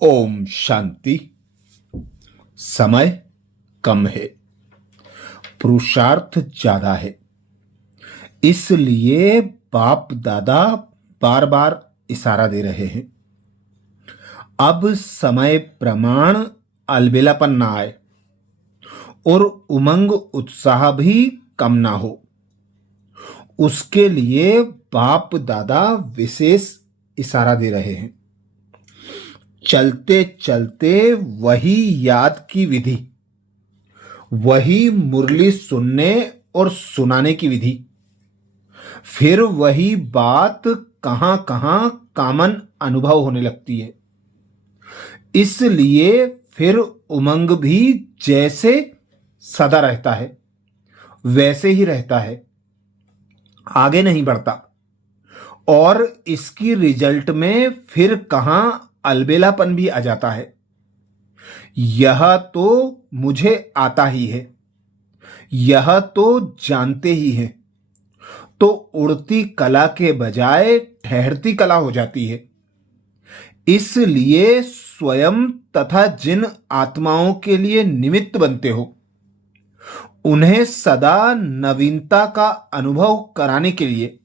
ओम शांति। समय कम है, पुरुषार्थ ज्यादा है। इसलिए बाप दादा बार बार इशारा दे रहे हैं, अब समय प्रमाण अलबेलापन ना आए और उमंग उत्साह भी कम ना हो। उसके लिए बाप दादा विशेष इशारा दे रहे हैं। चलते चलते वही याद की विधि, वही मुरली सुनने और सुनाने की विधि, फिर वही बात कहां कहां कॉमन अनुभव होने लगती है। इसलिए फिर उमंग भी जैसे सदा रहता है वैसे ही रहता है, आगे नहीं बढ़ता। और इसकी रिजल्ट में फिर कहां अलबेलापन भी आ जाता है। यह तो मुझे आता ही है, यह तो जानते ही हैं, तो उड़ती कला के बजाय ठहरती कला हो जाती है। इसलिए स्वयं तथा जिन आत्माओं के लिए निमित्त बनते हो, उन्हें सदा नवीनता का अनुभव कराने के लिए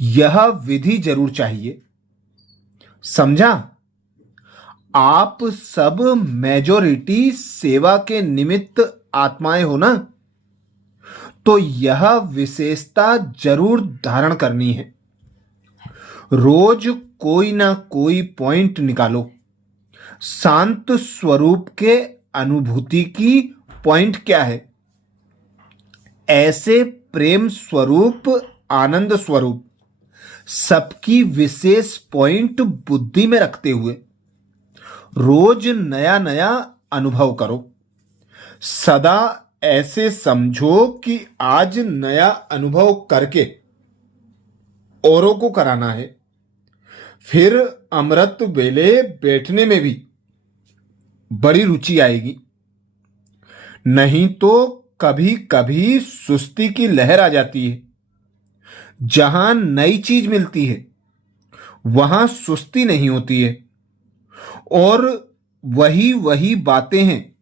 यह विधि जरूर चाहिए। समझा? आप सब मेजॉरिटी सेवा के निमित्त आत्माएं हो ना, तो यह विशेषता जरूर धारण करनी है। रोज कोई ना कोई पॉइंट निकालो। शांत स्वरूप के अनुभूति की पॉइंट क्या है? ऐसे प्रेम स्वरूप, आनंद स्वरूप सबकी विशेष पॉइंट बुद्धि में रखते हुए रोज नया नया अनुभव करो। सदा ऐसे समझो कि आज नया अनुभव करके औरों को कराना है। फिर अमृत वेले बैठने में भी बड़ी रुचि आएगी। नहीं तो कभी कभी सुस्ती की लहर आ जाती है। जहां नई चीज मिलती है वहां सुस्ती नहीं होती है, और वही वही बातें हैं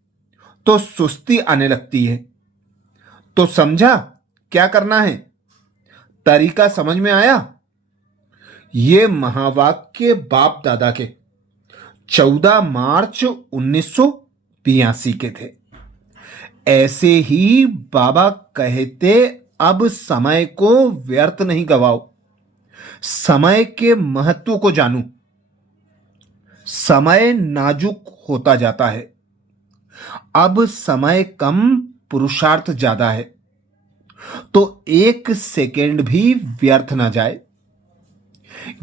तो सुस्ती आने लगती है। तो समझा क्या करना है? तरीका समझ में आया? ये महावाक्य बाप दादा के 14 मार्च 1982 के थे। ऐसे ही बाबा कहते, अब समय को व्यर्थ नहीं गवाओ, समय के महत्व को जानू। समय नाजुक होता जाता है। अब समय कम, पुरुषार्थ ज्यादा है, तो एक सेकेंड भी व्यर्थ ना जाए।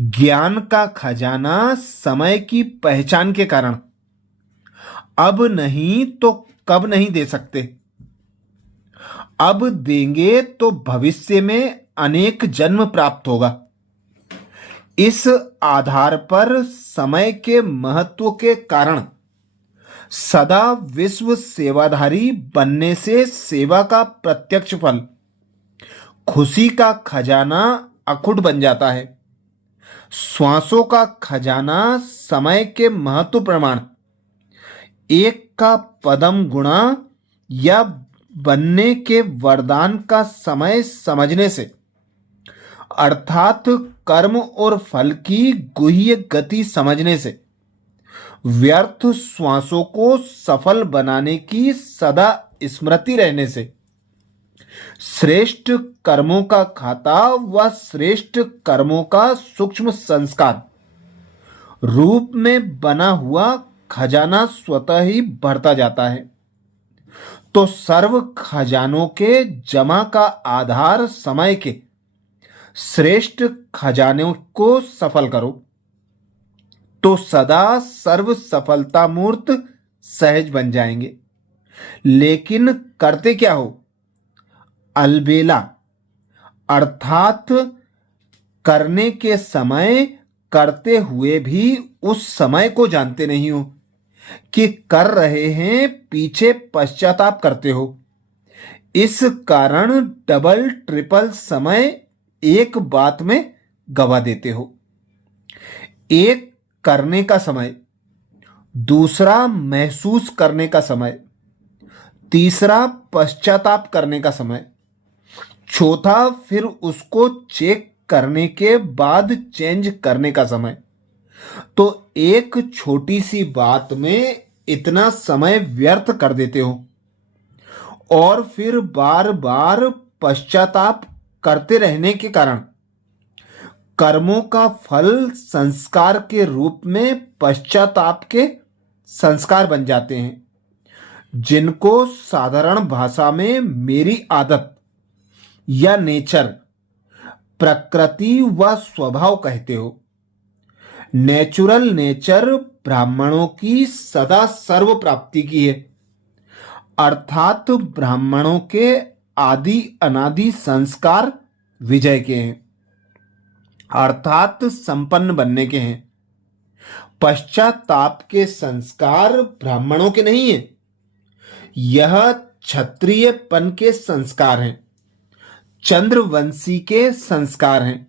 ज्ञान का खजाना समय की पहचान के कारण अब नहीं तो कब नहीं दे सकते। अब देंगे तो भविष्य में अनेक जन्म प्राप्त होगा। इस आधार पर समय के महत्व के कारण सदा विश्व सेवाधारी बनने से सेवा का प्रत्यक्ष फल, खुशी का खजाना अखुट बन जाता है। श्वासों का खजाना समय के महत्व प्रमाण, एक का पदम गुणा या बनने के वरदान का समय समझने से, अर्थात कर्म और फल की गुह्य गति समझने से, व्यर्थ श्वासों को सफल बनाने की सदा स्मृति रहने से, श्रेष्ठ कर्मों का खाता व श्रेष्ठ कर्मों का सूक्ष्म संस्कार रूप में बना हुआ खजाना स्वतः ही बढ़ता जाता है। तो सर्व खजानों के जमा का आधार समय के श्रेष्ठ खजानों को सफल करो, तो सदा सर्व सफलता मूर्त सहज बन जाएंगे। लेकिन करते क्या हो? अलबेला, अर्थात करने के समय करते हुए भी उस समय को जानते नहीं हो कि कर रहे हैं, पीछे पश्चाताप करते हो। इस कारण डबल ट्रिपल समय एक बात में गवा देते हो। एक करने का समय दूसरा महसूस करने का समय, तीसरा पश्चाताप करने का समय, चौथा फिर उसको चेक करने के बाद चेंज करने का समय। तो एक छोटी सी बात में इतना समय व्यर्थ कर देते हो और फिर बार बार पश्चाताप करते रहने के कारण कर्मों का फल संस्कार के रूप में पश्चाताप के संस्कार बन जाते हैं, जिनको साधारण भाषा में मेरी आदत या नेचर, प्रकृति व स्वभाव कहते हो। नेचुरल नेचर ब्राह्मणों की सदा सर्व प्राप्ति की है, अर्थात ब्राह्मणों के आदि अनादि संस्कार विजय के हैं, अर्थात संपन्न बनने के हैं। पश्चाताप के संस्कार ब्राह्मणों के नहीं है, यह क्षत्रियपन के संस्कार हैं, चंद्रवंशी के संस्कार हैं।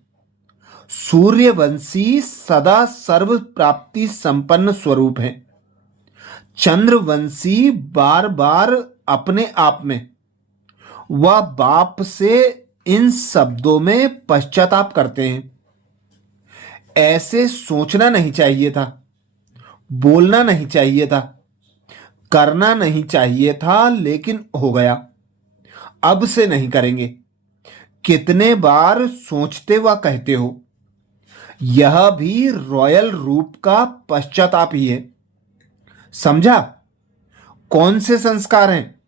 सूर्यवंशी सदा सर्व प्राप्ति संपन्न स्वरूप है। चंद्रवंशी बार बार अपने आप में व बाप से इन शब्दों में पश्चाताप करते हैं। ऐसे सोचना नहीं चाहिए था, बोलना नहीं चाहिए था, करना नहीं चाहिए था, लेकिन हो गया। अब से नहीं करेंगे। कितने बार सोचते व कहते हो। यह भी रॉयल रूप का पश्चाताप ही है। समझा? कौन से संस्कार हैं?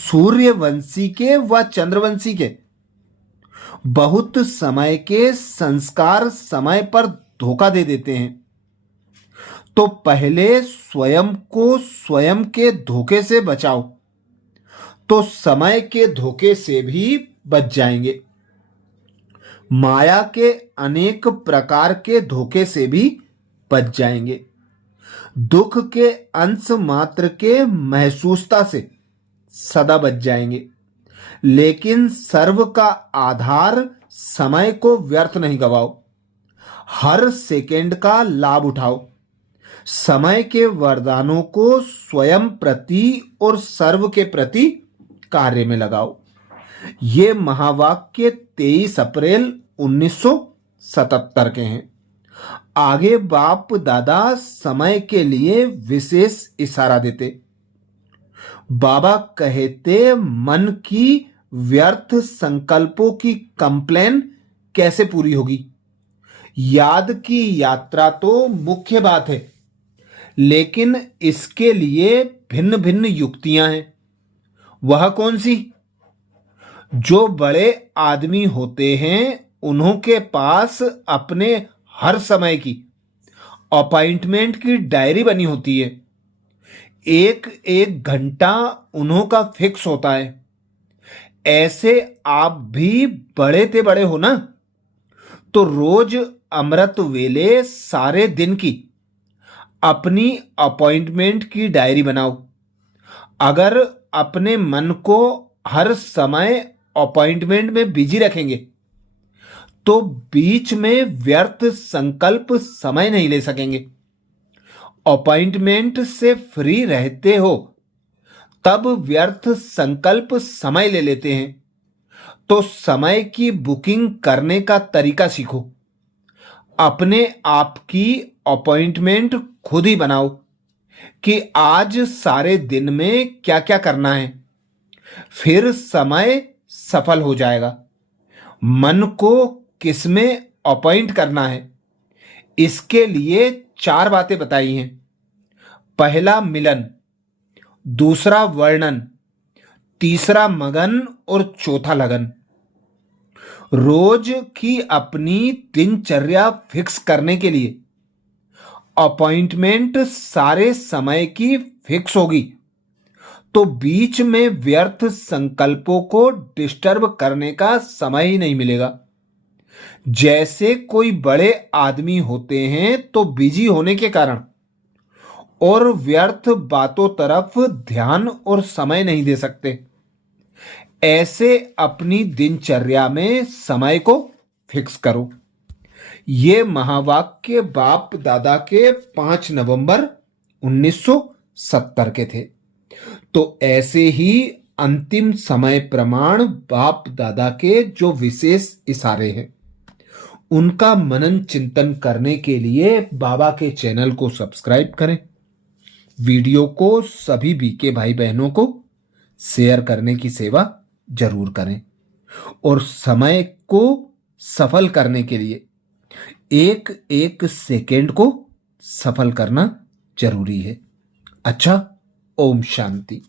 सूर्यवंशी के व चंद्रवंशी के। बहुत समय के संस्कार समय पर धोखा दे देते हैं, तो पहले स्वयं को स्वयं के धोखे से बचाओ, तो समय के धोखे से भी बच जाएंगे। माया के अनेक प्रकार के धोखे से भी बच जाएंगे। दुख के अंश मात्र के महसूसता से सदा बच जाएंगे। लेकिन सर्व का आधार समय को व्यर्थ नहीं गवाओ, हर सेकेंड का लाभ उठाओ। समय के वरदानों को स्वयं प्रति और सर्व के प्रति कार्य में लगाओ। ये महावाक्य 23 अप्रैल 1977 के हैं। आगे बाप दादा समय के लिए विशेष इशारा देते। बाबा कहते, मन की व्यर्थ संकल्पों की कंप्लेन कैसे पूरी होगी? याद की यात्रा तो मुख्य बात है, लेकिन इसके लिए भिन्न भिन्न युक्तियां हैं। वह कौन सी? जो बड़े आदमी होते हैं उन्हों के पास अपने हर समय की अपॉइंटमेंट की डायरी बनी होती है। एक एक घंटा उन्हों का फिक्स होता है। ऐसे आप भी बड़े ते बड़े हो ना, तो रोज अमृत वेले सारे दिन की अपनी अपॉइंटमेंट की डायरी बनाओ। अगर अपने मन को हर समय अपॉइंटमेंट में बिजी रखेंगे तो बीच में व्यर्थ संकल्प समय नहीं ले सकेंगे। अपॉइंटमेंट से फ्री रहते हो तब व्यर्थ संकल्प समय ले लेते हैं। तो समय की बुकिंग करने का तरीका सीखो। अपने आप की अपॉइंटमेंट खुद ही बनाओ कि आज सारे दिन में क्या क्या करना है, फिर समय सफल हो जाएगा। मन को किसमें अपॉइंट करना है, इसके लिए 4 बातें बताई हैं। पहला मिलन, दूसरा वर्णन, तीसरा मगन और चौथा लगन। रोज की अपनी दिनचर्या फिक्स करने के लिए अपॉइंटमेंट सारे समय की फिक्स होगी, तो बीच में व्यर्थ संकल्पों को डिस्टर्ब करने का समय ही नहीं मिलेगा। जैसे कोई बड़े आदमी होते हैं तो बिजी होने के कारण और व्यर्थ बातों तरफ ध्यान और समय नहीं दे सकते। ऐसे अपनी दिनचर्या में समय को फिक्स करो। ये महावाक्य बाप दादा के 5 नवंबर 1970 के थे। तो ऐसे ही अंतिम समय प्रमाण बाप दादा के जो विशेष इशारे हैं उनका मनन चिंतन करने के लिए बाबा के चैनल को सब्सक्राइब करें। वीडियो को सभी बीके भाई बहनों को शेयर करने की सेवा जरूर करें और समय को सफल करने के लिए एक एक सेकेंड को सफल करना जरूरी है। अच्छा, ओम शांति।